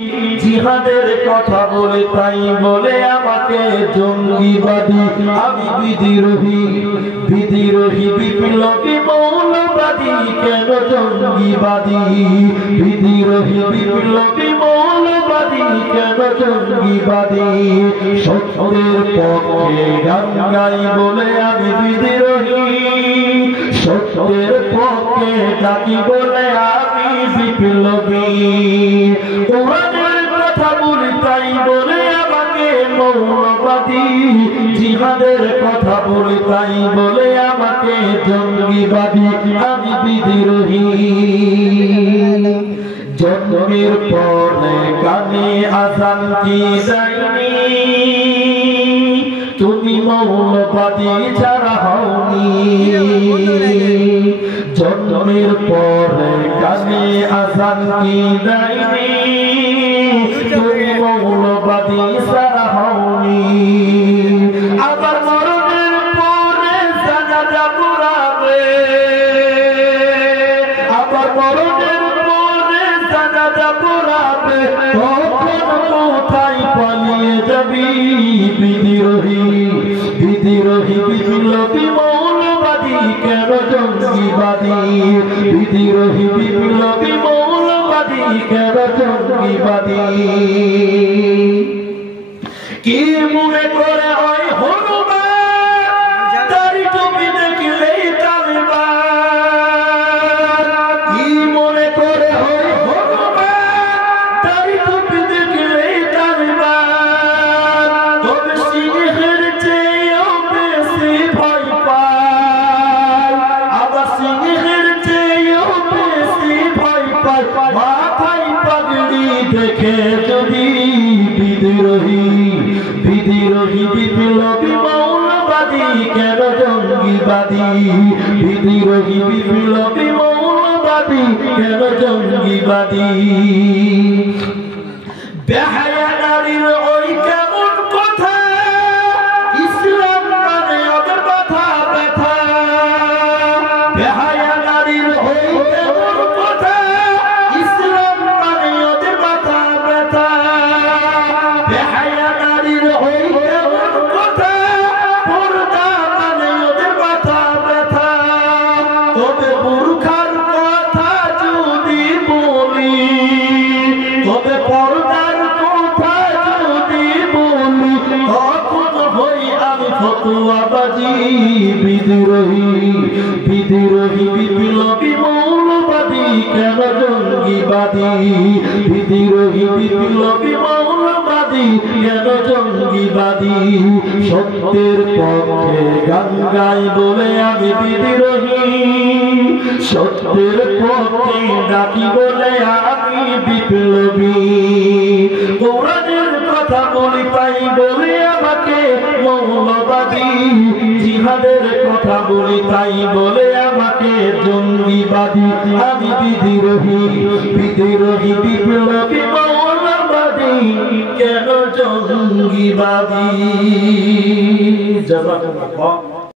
জিহাদের কথা বলে তাই বলে আমাকে জঙ্গিবাদী, আমি বিদ্রোহী বিদ্রোহী বিপ্লবী মৌলবাদী, কেন জঙ্গিবাদী? বিদ্রোহী বিপ্লবী মৌলবাদী, কেন জঙ্গিবাদী? সত্যের পক্ষে গান গাই বলে আমি বিদ্রোহী, সত্যের পক্ষে ডাকি বলে আমি বিপ্লবী। কোরআনের কথা বলি তাই বলে আমাকে মৌলবাদী, জিহাদের কথা বলি তাই বলে আমাকে জঙ্গিবাদী, আমি বিদ্রোহী। জন্মের পরে গানে আযান কি দেয়নি, তুমি মৌলবাদী ছাড়া হওনি। জন্মের পরে গানে আযান কি দেয়নি, তুমি মৌলবাদী ছাড়া হওনি। আবার মরণের পরে জানাজা পড়াবে, আবার মরণের পরে জানাজা পড়াবে, তখন কোথায় পালিয়ে যাবি? বিদ্রোহী বিদ্রোহী বিপ্লবী মৌলবাদী, কেন জঙ্গিবাদী? বিদ্রোহী বিপ্লবী মৌলবাদী, কেন জঙ্গিবাদী? কি মনে করে হয় হনুমান, দাড়ি টুপি দেখলেই তালিবান? কি মনে করে হয় হনুমান, দাড়ি টুপি দেখলেই তালিবান? তবে সিংহের চেয়েও বেশি ভয় পায়, আবার সিংহের চেয়েও বেশি ভয় পায় মাথায় পাগড়ি দেখে যদি বিদ্রোহী বিদ্রোহী বিপ্লবী মৌলবাদী, কেন জঙ্গিবাদী? বিদ্রোহী বিপ্লবী মৌলবাদী, কেন জঙ্গিবাদী? বেহায়া নারীর ওই কেমন কথা, ইসলাম মানে ওদের মাথা ব্যথা। বেহায়া নারীর ওই কেমন কথা, ইসলাম মানে ওদের মাথা ব্যথা। বেহায়া নারীর ওই কেমন কথা, পর্দা মানে ওদের মাথা ব্যথা। তবে বুরখার কথা যদি বলি, তবে পর্দার কথা যদি বলি, তখন হই আমি ফতোয়াবাজি। বিদ্রোহী বিদ্রোহী বিপ্লবী মৌলবাদী, কেন জঙ্গিবাদী? বিদ্রোহী বিপ্লবী মৌলবাদী, কেন জঙ্গিবাদী? সত্যের পক্ষে গান গাই বলে আমি বিদ্রোহী, সত্যের পক্ষে ডাকি বলে আমি বিপ্লবী। কোরআনের কথা বলি তাই বলে আমাকে মৌলবাদী, জিহাদের কথা বলি তাই বলে আমাকে জঙ্গিবাদী, আমি বিদ্রোহী বিদ্রোহী বিপ্লবী মৌলবাদী, কেন জঙ্গিবাদী? জবাব